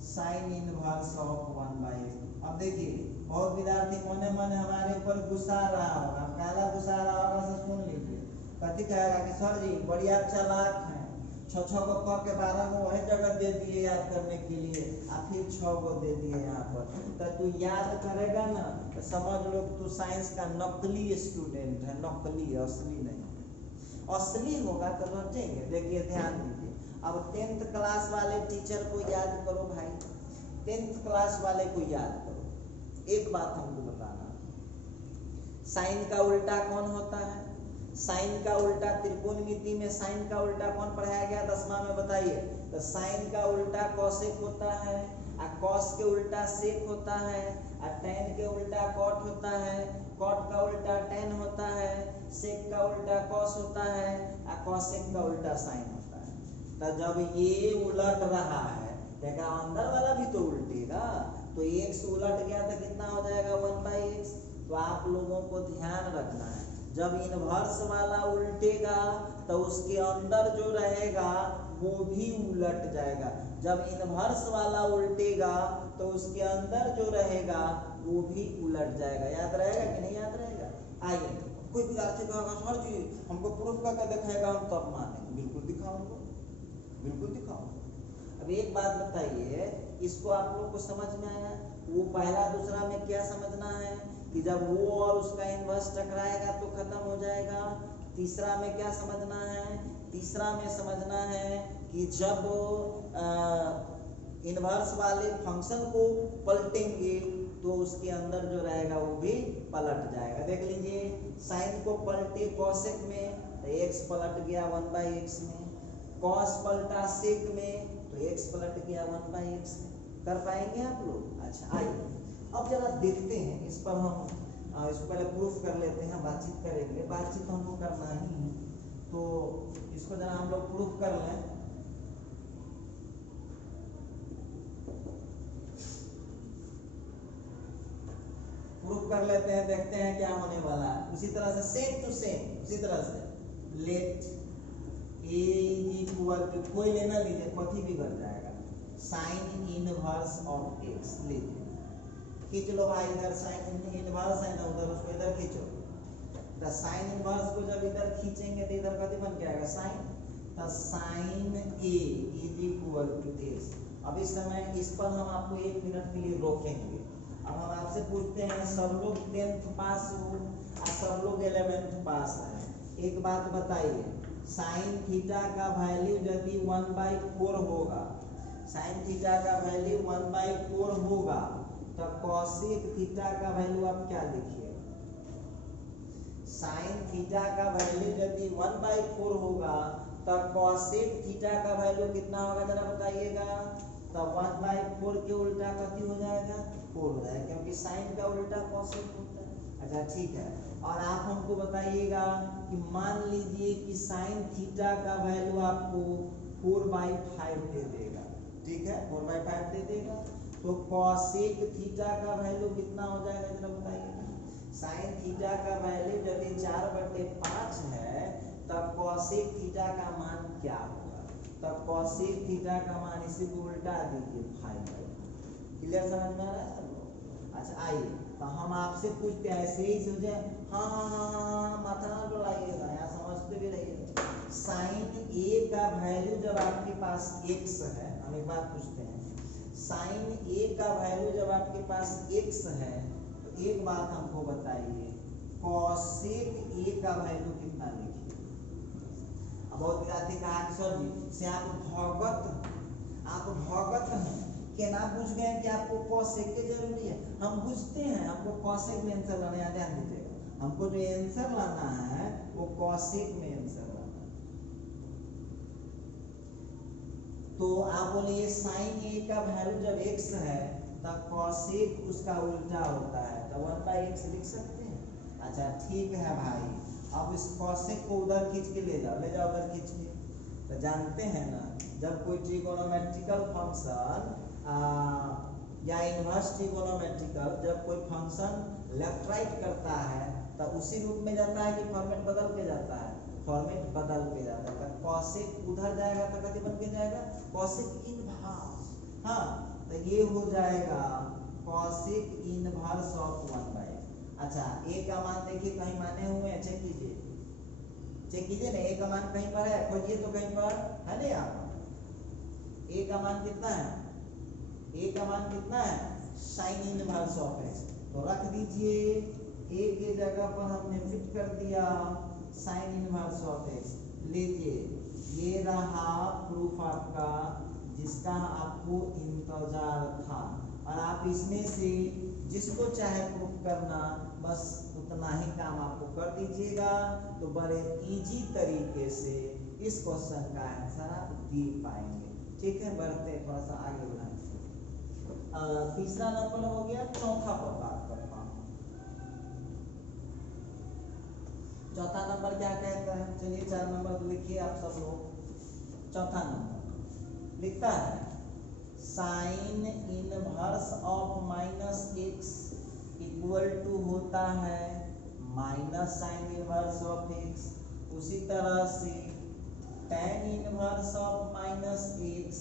sin इनवर्स ऑफ 1/x। अब देखिए बहुत विद्यार्थी मने मन हमारे ऊपर गुस्सा रहा होगा, काला गुस्सा रहा होगा, से सुन लीजिए। कथी कहेगा कि सर जी बढ़िया चालाक हैं, 6 को क के 12 को वही जगह दे दिए याद करने के लिए, और फिर 6 को दे दिए यहाँ पर। तो तू याद करेगा ना तो समझ लो तू साइंस का नकली स्टूडेंट है, नकली, असली नहीं। असली होगा तो रटेंगे। देखिए ध्यान दीजिए, अब 10th क्लास वाले टीचर को याद करो भाई, 10th क्लास वाले को याद करो। एक बात हमको बताना, साइन का उल्टा कौन होता है, साइन का उल्टा त्रिकोणमिति में साइन का उल्टा कौन पढ़ाया गया 10वां में, बताइए। तो साइन का उल्टा कॉसेक होता है, और कॉस के उल्टा सेक होता है, और टेन के उल्टा कॉट होता है, कॉट का उल्टा टेन होता है, सेक का उल्टा कॉस होता है, और कॉसेक का उल्टा साइन होता है। तो जब ये उलट रहा है देखा अंदर वाला भी तो उल्टेगा, तो x उलट गया तो कितना हो जाएगा 1/x। तो आप लोगों को ध्यान रखना है, जब इनवर्स वाला उल्टेगा तो उसके अंदर जो रहेगा वो भी उलट जाएगा, जब इनवर्स वाला उल्टेगा तो उसके अंदर जो रहेगा वो भी उलट जाएगा। याद रहेगा कि नहीं याद रहेगा। आइए कोई विद्यार्थी कहेगा सर जी हमको प्रूफ करके दिखाएगा, हम तब मानेंगे। बिल्कुल दिखाओ, बिल्कुल दिखाओ। अब एक बात बताइए, इसको आप लोग को समझ में आया। वो पहला दूसरा में क्या समझना है कि जब वो और उसका इन्वर्स टकराएगा तो खत्म हो जाएगा। तीसरा में क्या समझना है, तीसरा में समझना है कि जब इन्वर्स वाले फंक्शन को पलटेंगे तो उसके अंदर जो रहेगा वो भी पलट जाएगा। देख लीजिए साइन को पलटे कॉसेक में तो एक्स पलट गया 1/x में, कॉस पलटा सेक में तो एक्स पलट गया 1/x में। कर पाएंगे आप लोग? अच्छा आइए अब जरा देखते हैं इस पर। हम इसको पहले प्रूफ कर लेते हैं, बातचीत करेंगे। बातचीत हमको करना ही है तो इसको जरा हम लोग प्रूफ कर लें। प्रूफ कर लेते हैं, देखते हैं क्या होने वाला है। उसी तरह से सेम टू सेम, उसी तरह से लेट ए इक्वल टू, कोई लेना लीजिए कथी बिगड़ जाएगा, साइन इनवर्स ऑफ एक्स लीजिए। खींच लो भाई इधर साइन इनवर्स है ना, उधर उसको इधर खींचो। तो साइन इनवर्स को जब इधर खींचेंगे तो इधर कथी बन के आएगा, साइन। तो sine A is equal to x. अब इस समय इस पर हम आपको 1 मिनट के लिए रोकेंगे। अब हम आपसे पूछते हैं, सब लोग 10th पास हो और सब लोग 11th पास है, एक बात बताइए, साइन थीटा का वैल्यू यदि 1/4 होगा, साइन थीटा का वैल्यू 1/4 होगा तो कॉसेक थीटा का वैल्यू आप क्या लिखिए? साइन थीटा का वैल्यू यदि 1/4 होगा तो कॉसेक थीटा का वैल्यू कितना होगा जरा बताइएगा। तो 1/4 के उल्टा कथी हो जाएगा, 4 हो जाएगा, क्योंकि साइन का उल्टा कॉसेक होता है। अच्छा ठीक है, और आप हमको बताइएगा कि मान लीजिए कि साइन थीटा का वैल्यू आपको 4/5 दे देगा, ठीक है 4/5 दे देगा, तो कॉसेक थीटा का वैल्यू कितना हो जाएगा जरा बताइएगा। साइन थीटा का वैल्यू यदि 4/5 है तब कॉसेक थीटा का मान क्या होगा? तब कॉसेक थीटा का मान इसी को उल्टा दीजिए 5/5। क्लियर समझ में आ रहा है सब लोग? अच्छा आइए तो हम आपसे पूछते हैं, ऐसे ही सोचे हाँ माथा ना डोलाइएगा, यहाँ समझते भी रहिएगा। साइन ए का वैल्यू जब आपके पास x है, हम एक बात पूछते हैं, साइन ए का वैल्यू जब आपके पास x है तो एक बात हमको बताइए, कॉसेक ए का वैल्यू कितना लिखिए? अब बहुत विद्यार्थी कहा कि सर जी से आप भगत हैं कि ना पूछ गए कि आपको कॉसेक की जरूरी है। हम पूछते हैं, हमको कॉसेक में आंसर लाना है, ध्यान दीजिएगा, हमको जो आंसर लाना है वो कॉसेक में आंसर लाना है। तो आप बोलिए साइन ए का वैल्यू जब x है तब कॉसेक उसका उल्टा होता है, तो 1/x लिख सकते हैं। अच्छा ठीक है भाई, अब इस कॉसेक को उधर खींच के ले जाओ उधर खींच के। तो जानते हैं ना, जब कोई ट्रिगोनोमेट्रिकल फंक्शन या इनवर्स ट्रिगोनोमेट्रिकल, जब कोई फंक्शन लेफ्ट राइट करता है तो उसी रूप में जाता है कि फॉर्मेट बदल के जाता है, फॉर्मेट बदल के जाता है। कॉसेक उधर जाएगा तो कथी बन के जाएगा, कॉसेक इनवर्स। हाँ तो ये हो जाएगा कॉसेक इनवर्स ऑफ 1/। अच्छा ए का मान देखिए कहीं माने हुए हैं, चेक कीजिए ना, ए का मान कहीं पर है, खोजिए तो कहीं पर है नहीं। आप ए का मान कितना है, ए का मान कितना है, साइन इनवर्स ऑफ एक्स। तो रख दीजिए ए के जगह पर हमने फिट कर दिया साइन इनवर्स ऑफ एक्स। लीजिए ये रहा प्रूफ आपका जिसका आपको इंतजार था, और आप इसमें से जिसको चाहे प्रूफ करना बस उतना ही काम आपको कर दीजिएगा, तो बड़े इजी तरीके से इस क्वेश्चन का आंसर आप दे पाएंगे। ठीक है, बढ़ते हैं थोड़ा सा आगे बढ़ाएं। तीसरा नंबर हो गया, चौथा पर बात करता हूँ। चौथा नंबर क्या कहता है, चलिए 4 नंबर लिखिए आप सब लोग। चौथा नंबर लिखता है sine inverse of -x equal to होता है minus sine inverse of x। उसी तरह से tan inverse of -x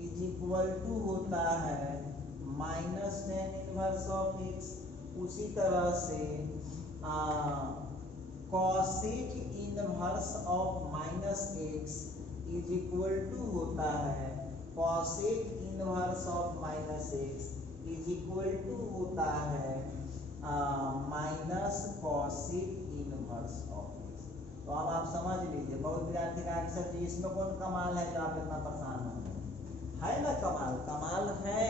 is equal to होता है minus tan inverse of x। उसी तरह से cosec inverse of -x is equal to होता है cosec inverse of minus x is equal to होता है minus cosec inverse of x. तो अब आप समझ लीजिए, बहुत विद्यार्थी का आंसर जी इसमें कौन कमाल है जो आप इतना परेशान हो रहे हैं? है ना कमाल? कमाल है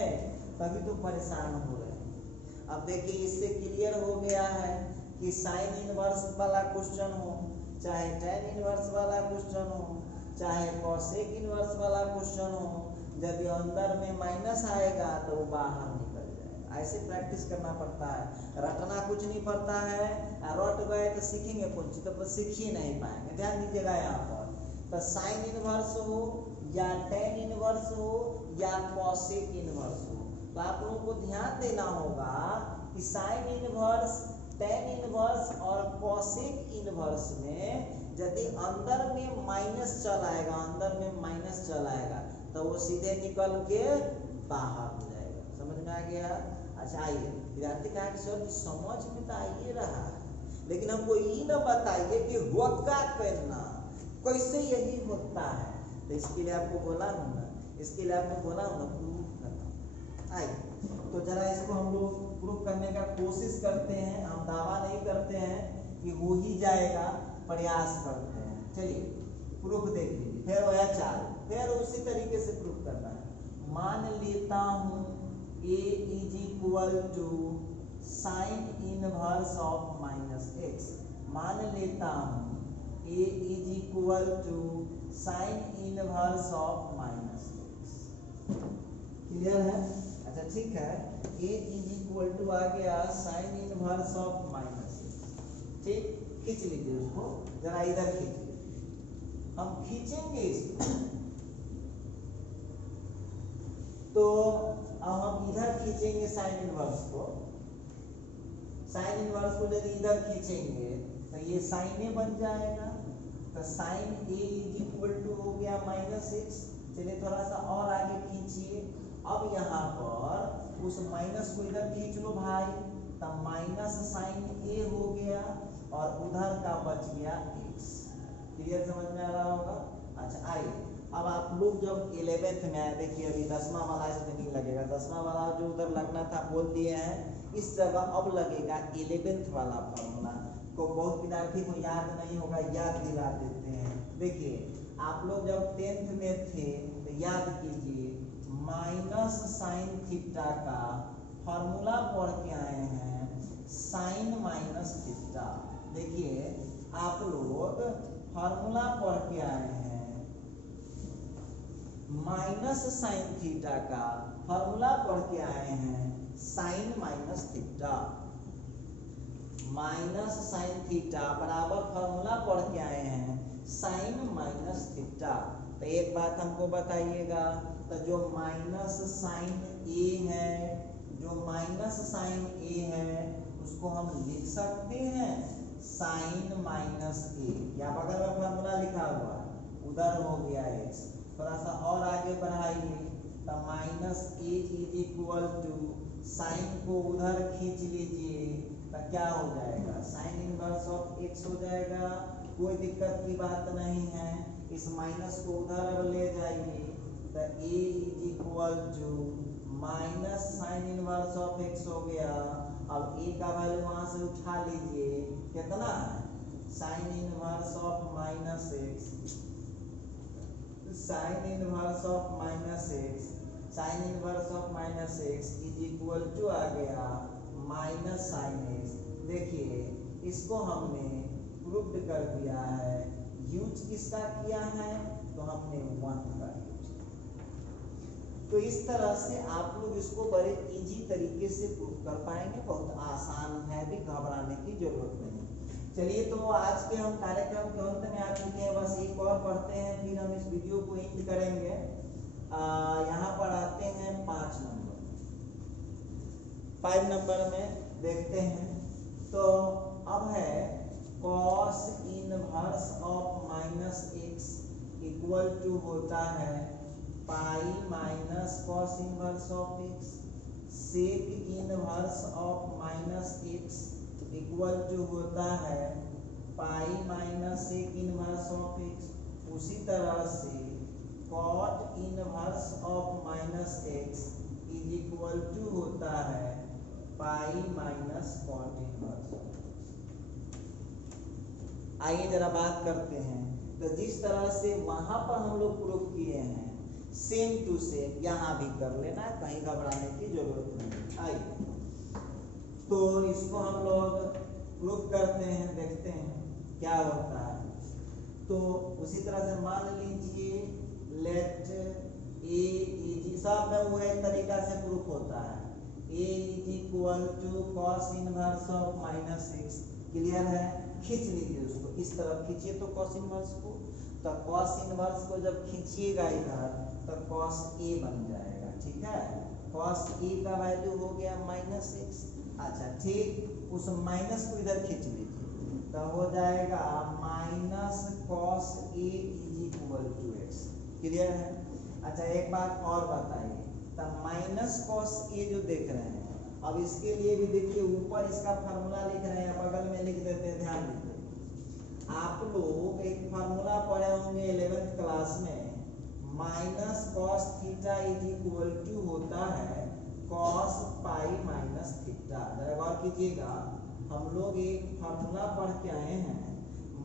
तभी तो परेशान हो रहे हैं। अब देखिए इससे क्लियर हो गया है कि साइन इनवर्स वाला क्वेश्चन हो, चाहे टेन इनवर्स वाला क्वेश्चन हो, चाहे कॉसेक इनवर्स वाला क्वेश्चन हो, जब ये अंदर में माइनस आएगा तो वो बाहर निकल जाएगा। ऐसे प्रैक्टिस करना पड़ता है, रटना कुछ नहीं पड़ता है। रट गए तो सीखेंगे कुछ, तो सीख ही नहीं पाएंगे। ध्यान दीजिएगा यहाँ पर, तो साइन इनवर्स हो या टेन इनवर्स हो या कॉसेक इनवर्स हो, तो आप लोगों को ध्यान देना होगा कि साइन इनवर्स, टेन इनवर्स और कॉसेक इनवर्स में यदि अंदर में माइनस चल आएगा, अंदर में माइनस चल आएगा तो वो सीधे निकल के बाहर हो जाएगा। समझ में आ गया? अच्छा आइए, विद्यार्थी कहा कि सर समझ में तो आइए रहा है, लेकिन हमको ये न बताइए कि होगा करना कैसे यही होता है। तो इसके लिए आपको बोला हूँ ना, इसके लिए आपको बोला हूँ ना प्रूफ करना। आइए तो जरा इसको हम लोग प्रूफ करने का कोशिश करते हैं। हम दावा नहीं करते हैं कि हो ही जाएगा, प्रयास करते हैं। चलिए प्रूफ देख लीजिए, फिर वह चाल, फिर उसी तरीके से प्रूफ करना है। मान लेता हूँ a is equal to sine inverse of minus x. मान लेता हूँ a is equal to sine inverse of minus x. Clear है? अच्छा ठीक है, a इज इक्वल टू आ गया sine inverse of minus x. ठीक, खींच लीजिए उसको, जरा इधर खींचिए, हम खींचेंगे इसको। तो अब हम इधर खींचेंगे साइन इनवर्स को, साइन इनवर्स को यदि इधर खींचेंगे तो ये साइन ए बन जाएगा। तो sine A is equal to हो गया माइनस एक्स। चलिए थोड़ा सा और आगे खींचिए। अब यहाँ पर उस माइनस को इधर खींच लो भाई, तब माइनस साइन ए हो गया और उधर का बच गया एक्स। क्लियर? समझ में आ रहा होगा? अच्छा आइए, अब आप लोग जब 11th में आए, देखिए अभी 10वां वाला इसमें नहीं लगेगा, 10वां वाला जो उधर लगना था बोल दिए हैं, इस जगह अब लगेगा 11th वाला फॉर्मूला। को बहुत विद्यार्थी को याद नहीं होगा, याद दिला देते हैं। देखिए आप लोग जब 10th में थे तो याद कीजिए, माइनस साइन थीटा का फॉर्मूला पढ़ के आए हैं, साइन माइनस थीटा। देखिए आप लोग फॉर्मूला पढ़ के आए हैं, माइनस साइन थीटा का फॉर्मूला पढ़ के आए हैं, sine minus theta. Minus sine theta बराबर फॉर्मूला पढ़ के आए हैं, साइन माइनस थीटा। तो एक बात हमको बताइएगा, तो जो माइनस साइन ए है, जो माइनस साइन ए है उसको हम लिख सकते हैं साइन माइनस ए, या बगल में फॉर्मूला लिखा हुआ है, उधर हो गया एक्स। थोड़ा सा और आगे बढ़ाइए, तो minus A is equal to sine को उधर खींच लीजिए तो क्या हो जाएगा, साइन इनवर्स ऑफ एक्स हो जाएगा। कोई दिक्कत की बात नहीं है, इस माइनस को उधर अब ले जाइए तो A is equal to minus sine inverse of X हो गया। अब ए का वैल्यू वहां से उठा लीजिए, कितना है, sine inverse of minus X, sine inverse of minus X, sine inverse of minus x is equal to आ गया माइनस साइन एक्स। देखिए इसको हमने प्रूव्ड कर दिया है। यूज किसका किया है, तो हमने 1 का यूज किया। तो इस तरह से आप लोग इसको बड़े इजी तरीके से प्रूव कर पाएंगे, बहुत आसान है, भी घबराने की जरूरत नहीं। चलिए तो आज के हम कार्यक्रम के अंत में आ चुके हैं, बस एक और पढ़ते हैं फिर हम इस वीडियो को एंड करेंगे। यहाँ पर आते हैं 5 नंबर, 5 नंबर में देखते हैं। तो अब है cos inverse of minus x equal to होता है pi minus cos inverse of x, sec inverse of minus x equal to होता है pi minus sec inverse of x. उसी तरह से cot inverse of minus x is equal to होता है pi minus cot inverse. आइए जरा बात करते हैं। तो जिस तरह से वहां पर हम लोग प्रूफ किए हैं सेम टू सेम यहाँ भी कर लेना, कहीं घबराने की जरूरत नहीं। आइए तो इसको हम लोग प्रूफ करते हैं, देखते हैं क्या होता है। तो उसी तरह से मान लीजिए लेट ए इज, सब में वो एक तरीका से प्रूफ होता है। A is equal to cos inverse of minus x. Clear है? खींच लीजिए उसको, इस तरफ खींचिए तो कॉस इनवर्स को, तो कॉस इनवर्स को जब खींचिएगा इधर तो कॉस ए बन जाएगा। ठीक है, कॉस ए का वैल्यू हो गया माइनस एक्स। अच्छा ठीक, उस माइनस को इधर खींच लीजिए तो हो जाएगा minus cos A is equal to x. Clear है? अच्छा एक बात और बताइए, तो माइनस कॉस ए जो देख रहे हैं, अब इसके लिए भी देखिए ऊपर इसका फार्मूला लिख रहे हैं, बगल में लिख देते हैं, ध्यान दीजिए। आप लोग एक फार्मूला पढ़े होंगे 11th क्लास में, minus cos theta is equal to होता है कॉस पाई माइनस थीटा। जरा गौर कीजिएगा, हम लोग एक फार्मूला पढ़ के आए हैं,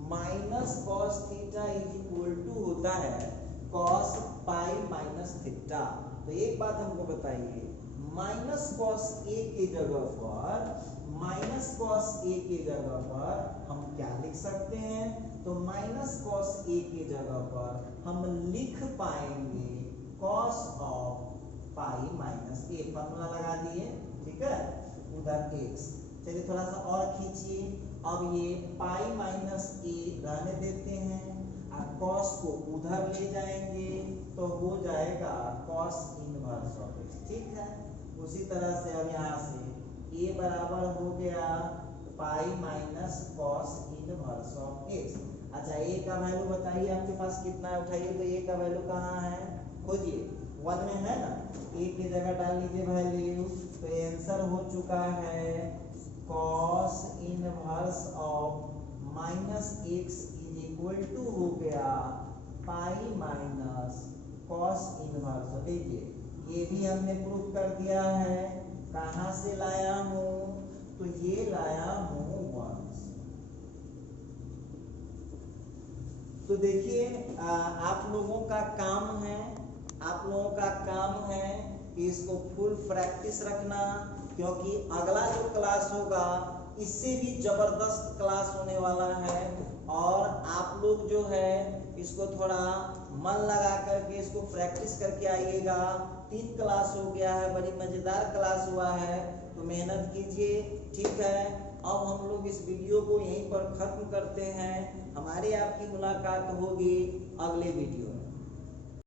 minus cos theta is equal to होता है कॉस पाई माइनस थीटा। तो एक बात हमको बताइए, माइनस कॉस ए के जगह पर, माइनस कॉस ए के जगह पर हम क्या लिख सकते हैं? तो माइनस कॉस ए के जगह पर हम लिख पाएंगे cos of pi minus A. Formula लगा दिए, ठीक है, उधर एक्स। चलिए थोड़ा सा और खींचिए, अब ये पाई माइनस ए रहने देते हैं और कॉस को उधर ले जाएंगे तो हो जाएगा कॉस इनवर्स ऑफ एक्स। ठीक है, उसी तरह से अब यहाँ से a बराबर हो गया पाई minus cos inverse of x. अच्छा a का वैल्यू बताइए आपके पास कितना है, उठाइए तो a का वैल्यू कहाँ है, खोजिए, 1 में है ना, a की जगह डाल लीजिए वैल्यू, तो आंसर हो चुका है cos inverse of minus x is equal to हो गया पाई माइनस कॉस इनवर्स। देखिए ये भी हमने प्रूफ कर दिया है। कहाँ से लाया हूँ? तो ये लाया हूँ 1। तो देखिए आप लोगों का काम है, आप लोगों का काम है कि इसको फुल प्रैक्टिस रखना, क्योंकि अगला जो क्लास होगा इससे भी जबरदस्त क्लास होने वाला है। और आप लोग जो है इसको थोड़ा मन लगा करके इसको प्रैक्टिस करके आइएगा। 3 क्लास हो गया है, बड़ी मजेदार क्लास हुआ है, तो मेहनत कीजिए। ठीक है, अब हम लोग इस वीडियो को यहीं पर खत्म करते हैं। हमारी आपकी मुलाकात होगी अगले वीडियो में।